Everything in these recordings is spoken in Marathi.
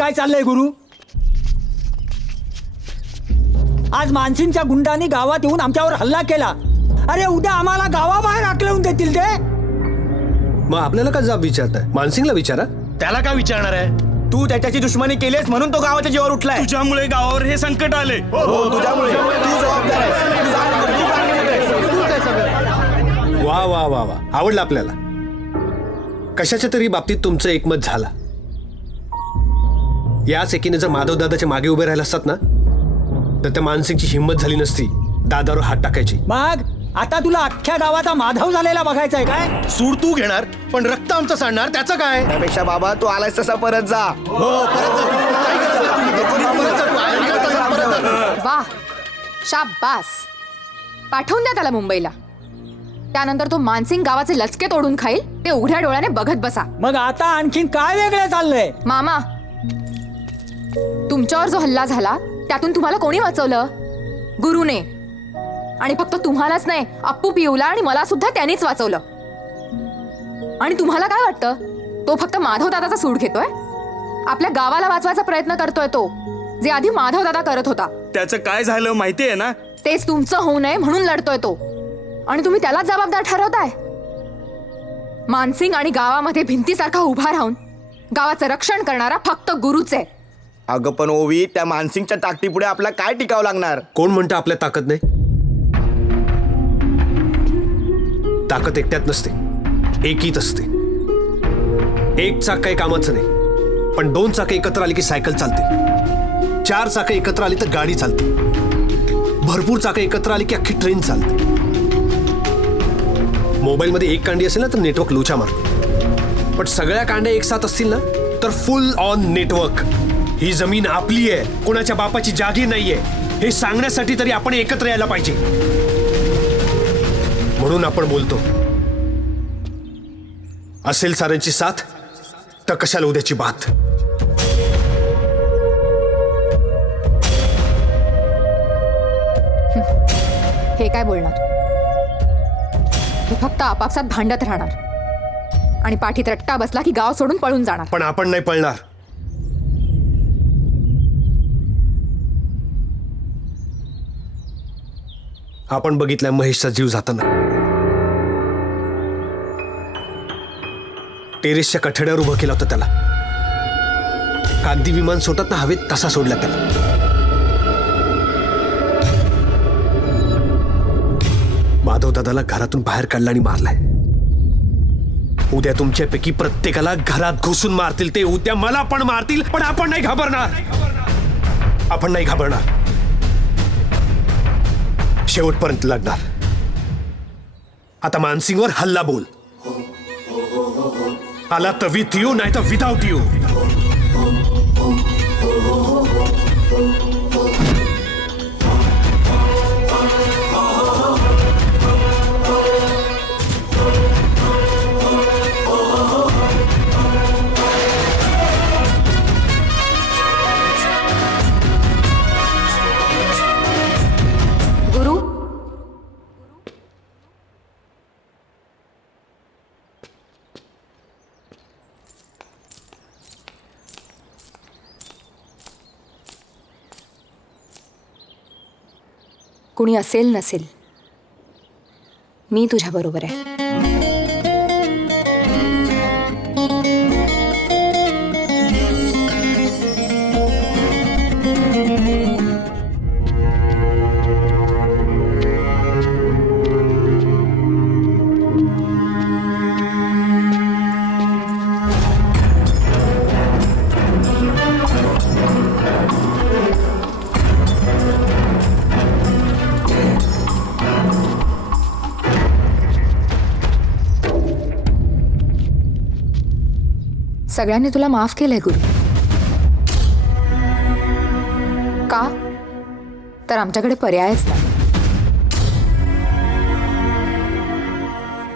काय चाललंय गुरु? आज मानसिंगच्या गुंडांनी गावात येऊन आमच्यावर हल्ला केला. अरे उद्या आम्हाला गावाबाहेर हाकलवून देतील ते. मग आपल्याला का जाब विचारताय? मानसिंगला विचारा. त्याला काय विचारणार आहे? तू त्याच्याची दुश्मनी केलीस म्हणून तो गावाच्या जीवावर उठलाय. तुझ्यामुळे गावावर हे संकट आले. हो तुझ्यामुळे. तू जबाबदार आहेस. वा वा वा वा, आवडलं आपल्याला. कशाच्या तरी बाबतीत तुमचं एकमत झाला. याच एकीने जर माधव दादाच्या मागे उभे राहिला असतात ना, तर त्या मानसिंगची हिंमत झाली नसती दादावर हात टाकायची. मग आता तुला अख्ख्या गावाचा माधव झालेला बघायचाय काय? सूड तू घेणार पण रक्त आमचं सांडणार, त्याचं काय? त्यापेक्षा बाबा तू आलायस तसा परत जा. हो परत जा तू. काही गरज नाही. परत जा तू. आला तसा परत जा. वाह, शाबास. पाठवून द्या त्याला मुंबईला. त्यानंतर तो मानसिंग गावाचे लचके तोडून खाईल, ते उघड्या डोळ्याने बघत बसा. मग आता आणखीन काय वेगळं चाललंय? मामा, तुमच्यावर जो हल्ला झाला त्यातून तुम्हाला कोणी वाचवलं? गुरुने. आणि फक्त तुम्हालाच नाही, अप्पू पिऊला आणि मला सुद्धा त्यांनीच वाचवलं. आणि तुम्हाला काय वाटतं, तो फक्त माधव दादाचा सूड घेतोय? आपल्या गावाला वाचवायचा प्रयत्न करतोय तो, जे आधी माधव दादा करत होता. त्याचं काय झालं माहितीये ना? तेच तुमचं होऊ नये म्हणून लढतोय तो, आणि तुम्ही त्यालाच जबाबदार ठरवताय. मानसिंग आणि गावामध्ये भिंतीसारखा उभा राहून गावाचं रक्षण करणारा फक्त गुरुच आहे. अगं पण ओवी, त्या मानसिंगच्या ताकदीपुढे आपला काय टिकावं लागणार? कोण म्हणतं आपल्या ताकद नाही? ताकद एकट्यात नसते, एकीत असते. एक चाक काही कामाचं नाही, पण दोन चाकं एकत्र आली की सायकल चालते. चार चाकं एकत्र आली तर गाडी चालते. भरपूर चाकं एकत्र आली की अख्खी ट्रेन चालते. मोबाईलमध्ये एक कांडी असेल ना तर नेटवर्क लोचा मारते, पण सगळ्या कांड्या एक साथ असतील ना तर फुल ऑन नेटवर्क. ही जमीन आपली आहे, कोणाच्या बापाची जागीर नाहीये, हे सांगण्यासाठी तरी आपण एकत्र यायला पाहिजे. म्हणून आपण बोलतो, असेल साऱ्यांची साथ तर कशाला उद्याची बात. हे काय बोलणार? हे फक्त आपापसात भांडत राहणार आणि पाठीत रट्टा बसला की गाव सोडून पळून जाणार. पण आपण नाही पळणार. आपण बघितलंय महेशचा जीव जाताना. टेरेसच्या कठड्यावर उभं केलं होतं त्याला. कागदी विमान सोडतात ना हवेत, तसा सोडला त्याला. माधव दादाला घरातून बाहेर काढला आणि मारलाय. उद्या तुमच्यापैकी प्रत्येकाला घरात घुसून मारतील ते. उद्या मला पण मारतील, पण आपण नाही घाबरणार. आपण नाही घाबरणार. शेवटपर्यंत लढणार. आता मानसिंगवर हल्ला बोल. आला तर विथ यू, नाही तर विदाउट यू. गुरु, कुणी असेल नसेल, मी तुझ्या बरोबर आहे. सगळ्यांनी तुला माफ केलंय गुरु. का? तर आमच्याकडे पर्यायच नाही.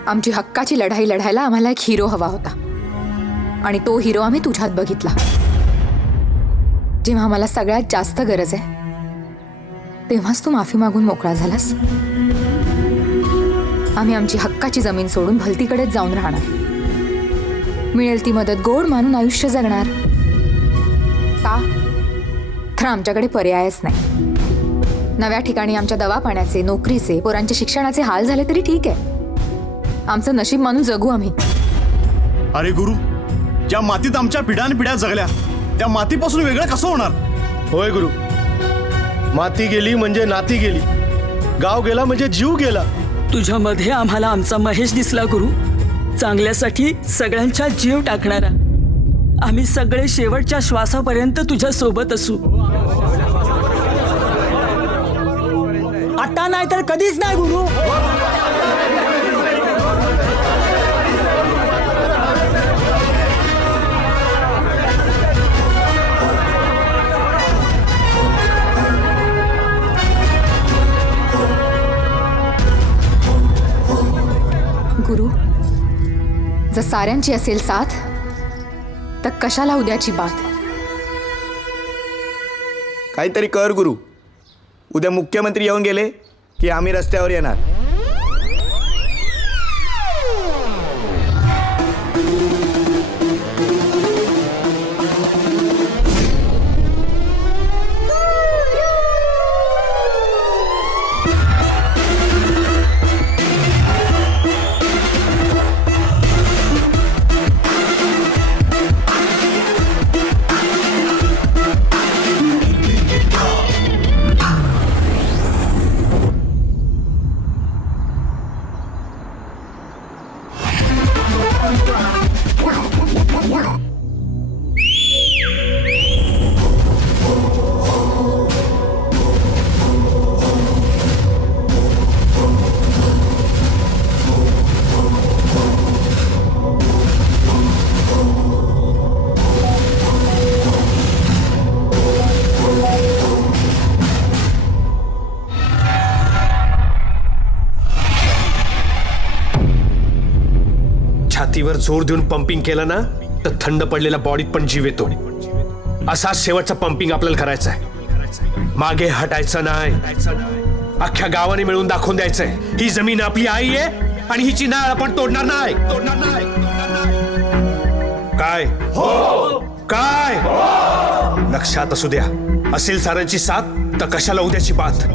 आमची हक्काची लढाई लढायला आम्हाला एक हिरो हवा होता, आणि तो हिरो आम्ही तुझ्यात बघितला. जेव्हा आम्हाला सगळ्यात जास्त गरज आहे तेव्हाच तू माफी मागून मोकळा झालास. आम्ही आमची हक्काची जमीन सोडून भलतीकडेच जाऊन राहणार. मिळेल ती मदत गोड मानून आयुष्य जगणार. का? तर आमच्याकडे पर्यायच नाही. नव्या ठिकाणी आमच्या दवा पाण्याचे, नोकरीचे, पोरांच्या शिक्षणाचे हाल झाले तरी ठीक आहे. आमचं नशीब मानून जगू आम्ही. अरे गुरु, ज्या मातीत आमच्या पिढ्यानपिढ्या जगल्या त्या मातीपासून वेगळं कसं होणार? होय गुरु, माती गेली म्हणजे नाती गेली, गाव गेला म्हणजे जीव गेला. तुझ्यामध्ये आम्हाला आमचा महेश दिसला गुरु, चांगल्यासाठी सगळ्यांचा जीव टाकणारा. आम्ही सगळे शेवटच्या श्वासापर्यंत तुझ्या सोबत असू. आता नाही तर कधीच नाही गुरु. गुरु, जर साऱ्यांची असेल साथ तर कशाला उद्याची बात. काहीतरी कर गुरु. उद्या मुख्यमंत्री येऊन गेले की आम्ही रस्त्यावर येणार. छातीवर जोर देऊन पंपिंग केलं ना तर थंड पडलेल्या बॉडीत पण जीव येतो. असा शेवटचा पंपिंग आपल्याला करायचा आहे. मागे हटायचं नाही. अख्ख्या गावाने मिळून दाखवून द्यायचंय ही जमीन आपली आई आहे आणि हिची नाळ आपण तोडणार नाही. काय काय लक्षात असू द्या. असेल सारांची साथ तर कशाला उद्याची बात.